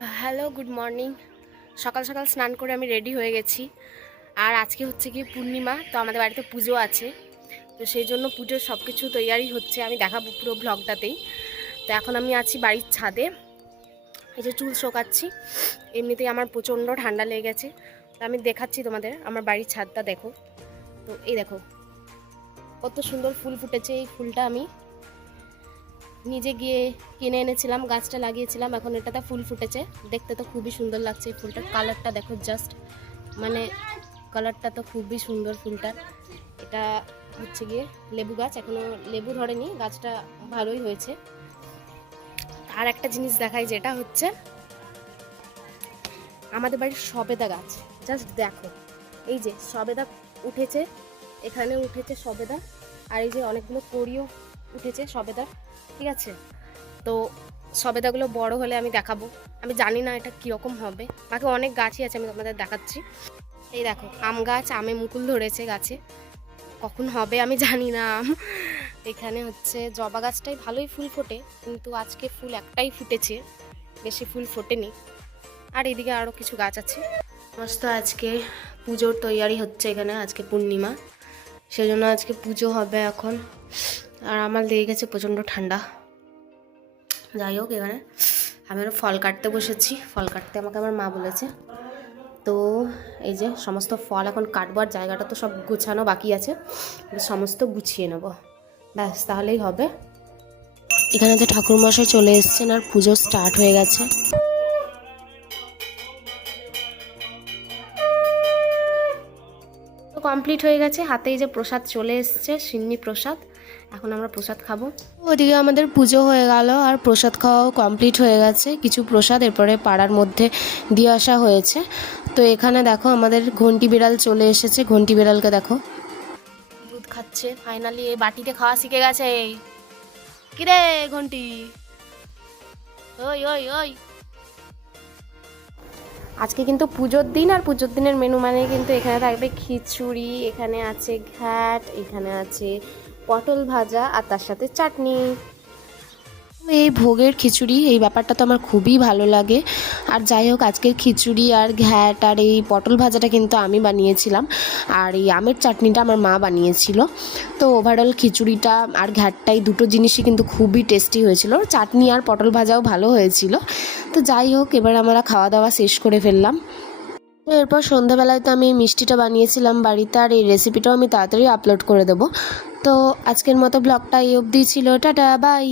Hello, good morning. সকাল সকাল স্নান করে আমি রেডি হয়ে গেছি। আর আজকে হচ্ছে কি পূর্ণিমা, তো আমাদের বাড়িতে পুজো আছে, তো সেই জন্য পুজোর সব কিছু তৈয়ারি হচ্ছে, আমি দেখাবো পুরো ব্লগটাতেই। তো এখন আমি আছি বাড়ির ছাদে, এই যে চুল শোকাচ্ছি। এমনিতেই আমার প্রচণ্ড ঠান্ডা লেগে গেছে, তো আমি দেখাচ্ছি তোমাদের আমার বাড়ির ছাদটা দেখো। তো এই দেখো কত সুন্দর ফুল ফুটেছে। এই ফুলটা আমি নিজে গিয়ে কিনে এনেছিলাম, গাছটা লাগিয়েছিলাম, এখন এটাতে ফুল ফুটেছে। দেখতে তো খুবই সুন্দর লাগছে। এই ফুলটার কালারটা দেখো, জাস্ট মানে কালারটা তো খুবই সুন্দর ফুলটার। এটা হচ্ছে গিয়ে লেবু গাছ, এখনো লেবু ধরেনি, গাছটা ভালোই হয়েছে। আর একটা জিনিস দেখাই, যেটা হচ্ছে আমাদের বাড়ির সবেদা গাছ। জাস্ট দেখো, এই যে সবেদা উঠেছে, এখানে উঠেছে সবেদা, আর এই যে অনেকগুলো কড়িও উঠেছে সবেদার, ঠিক আছে। তো সবেদাগুলো বড় হলে আমি দেখাবো। আমি জানি না এটা কীরকম হবে, বাকি অনেক গাছই আছে, আমি তোমাদের দেখাচ্ছি। এই দেখো আম গাছ, আমে মুকুল ধরেছে গাছে, কখন হবে আমি জানি না আম। এখানে হচ্ছে জবা গাছটাই ভালোই ফুল ফোটে, কিন্তু আজকে ফুল একটাই ফুটেছে, বেশি ফুল ফোটেনি। আর এদিকে আরও কিছু গাছ আছে। সমস্ত আজকে পুজোর তৈয়ারি হচ্ছে এখানে, আজকে পূর্ণিমা, সেজন্য আজকে পুজো হবে এখন। আর আমার লেগে গেছে প্রচণ্ড ঠান্ডা। যাই হোক, এখানে আমি আরও ফল কাটতে বসেছি। ফল কাটতে আমাকে আমার মা বলেছে, তো এই যে সমস্ত ফল এখন কাটবো। আর জায়গাটা তো সব গুছানো বাকি আছে, সমস্ত গুছিয়ে নেব, ব্যাস তাহলেই হবে। এখানে যে ঠাকুরমশাই চলে এসেছেন আর পুজো স্টার্ট হয়ে গেছে। তো কমপ্লিট হয়ে গেছে, হাতেই যে প্রসাদ চলে এসছে, সিন্নি প্রসাদ। এখন আমরা প্রসাদ খাবো। ওদিকে আমাদের পুজো হয়ে গেল আর প্রসাদ খাওয়াও কমপ্লিট হয়ে গেছে। কিছু প্রসাদ এরপরে পাড়ার মধ্যে দিয়ে আসা হয়েছে। তো এখানে দেখো আমাদের ঘন্টি বিড়াল চলে এসেছে। ঘন্টি বিড়ালকে দেখো, দুধ খাচ্ছে ফাইনালি, এই বাটিতে খাওয়া শিখে গেছে। কিরে ঘন্টি, ওই ওই ওই। আজকে কিন্তু পুজোর দিন, আর পুজোর দিনের মেনু মানে কিন্তু এখানে থাকবে খিচুড়ি, এখানে আছে ঘ্যাট, এখানে আছে পটল ভাজা, আর তার সাথে চাটনি। এই ভোগের খিচুড়ি, এই ব্যাপারটা তো আমার খুবই ভালো লাগে। আর যাই হোক, আজকের খিচুড়ি আর ঘ্যাট আর এই পটল ভাজাটা কিন্তু আমি বানিয়েছিলাম, আর এই আমের চাটনিটা আমার মা বানিয়েছিল। তো ওভারঅল খিচুড়িটা আর ঘ্যাটটাই দুটো জিনিসই কিন্তু খুবই টেস্টি হয়েছিল। চাটনি আর পটল ভাজাও ভালো হয়েছিল। তো যাই হোক, এবার আমরা খাওয়া দাওয়া শেষ করে ফেললাম। তো এরপর সন্ধ্যাবেলায় তো আমি এই মিষ্টিটা বানিয়েছিলাম বাড়িতে, আর এই রেসিপিটাও আমি তাড়াতাড়ি আপলোড করে দেবো। তো আজকের মতো ব্লগটা এই অবধি ছিল। Tata, by.